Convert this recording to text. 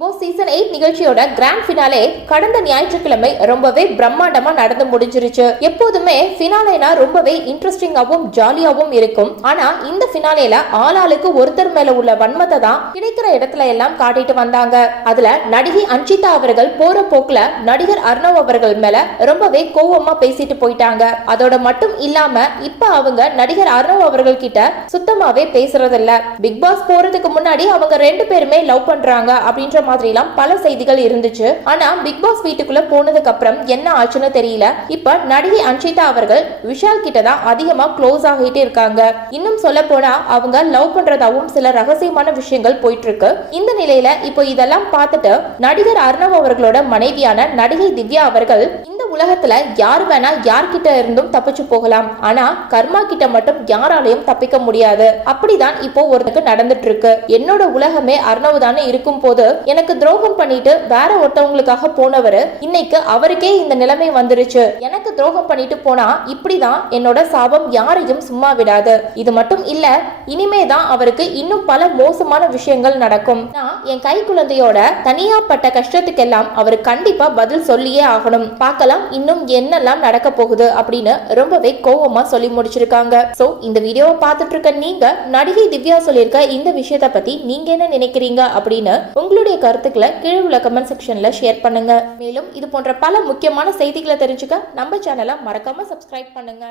Boss season 8 நிகழ்ச்சியோட grand finale கடந்த ஞாயிற்றுக்கிழமை ரொம்பவே பிரம்மாண்டமா நடந்து முடிஞ்சிருச்சு. எப்போதுமே ஃபினாலேனா ரொம்பவே இன்ட்ரெஸ்டிங்காவும் ஜாலியாவும் இருக்கும். ஆனா இந்த ஃபினாலேல ஆளாளுக்கு ஒருத்தர் மேல உள்ள வன்மத்தை தான் கிடைக்கிற இடத்துல எல்லாம் காட்டிட்டு வந்தாங்க. அதுல நடிகை அன்ஷிதா அவர்கள் போற போக்குல நடிகர் அர்ணவ் அவர்கள் மேல ரொம்பவே கோவமா பேசிட்டு போயிட்டாங்க. அதோட மட்டும் இல்லாம இப்ப அவங்க நடிகர் அர்ணவ் அவர்கள் கிட்ட சுத்தமாவே பேசுறதில்ல. பிக் பாஸ் போறதுக்கு முன்னாடி அவங்க ரெண்டு பேருமே லவ் பண்றாங்க அப்படின்ற மாதிரிலாம் பல செய்திகள் இருந்துச்சு. ஆனா பிக் பாஸ் வீட்டுக்குள்ள போனதுக்கு அப்புறம் என்ன ஆச்சுன்னு தெரியல. இப்ப நடிகை அன்ஷிதா அவர்கள் விஷால் கிட்ட தான் அதிகமா க்ளோஸ் ஆகிட்டு இருக்காங்க. இன்னும் சொல்ல போனா அவங்க லவ் பண்றதாவும் சில ரகசியமான விஷயங்கள் போயிட்டு இருக்கு. இந்த நிலையில இப்போ இதெல்லாம் பார்த்துட்டு நடிகர் அர்ணவ் அவர்களோட மனைவியான நடிகை திவ்யா அவர்கள் இந்த உலகத்துல யார் வேணா யார்கிட்ட இருந்தும் தப்பிச்சு போகலாம், ஆனா கர்மா கிட்ட மட்டும் யாராலையும் தப்பிக்க முடியாது. அப்படிதான் இப்போ ஒருத்தருக்கு நடந்துட்டு இருக்கு. என்னோட உலகமே அர்ணவ் தானே இருக்கும் போது எனக்கு துரோகம் பண்ணிட்டு வேற ஒருத்தவங்களுக்காக போனவரு இன்னைக்கு அவருக்கே இந்த நிலைமை வந்துருச்சு. எனக்கு துரோகம் பண்ணிட்டு போனா இப்படிதான் என்னோட சாபம் யாரையும் சும்மா விடாது. இது மட்டும் இல்ல, இனிமேதான் அவருக்கு இன்னும் பல மோசமான விஷயங்கள் நடக்கும். நான் என் கை குழந்தையோட தனியா பட்ட கஷ்டத்துக்கெல்லாம் அவரு கண்டிப்பா பதில் சொல்லியே ஆகணும். பார்க்கலாம் இன்னும் என்னெல்லாம் நடக்க போகுது அப்படின்னு ரொம்பவே கோவமா சொல்லி முடிச்சிருக்காங்க. சோ இந்த வீடியோவை பார்த்துட்டு இருக்க நீங்க நடிகை திவ்யா சொல்லியிருக்க இந்த விஷயத்தை பத்தி நீங்க என்ன நினைக்கிறீங்க அப்படின்னு உங்களுடைய கருத்துக்களை கீழே உள்ள கமெண்ட் செக்ஷன்ல ஷேர் பண்ணுங்க. மேலும் இது போன்ற பல முக்கியமான செய்திகளை தெரிஞ்சுக்க நம்ம சேனலை மறக்காம சப்ஸ்கிரைப் பண்ணுங்க.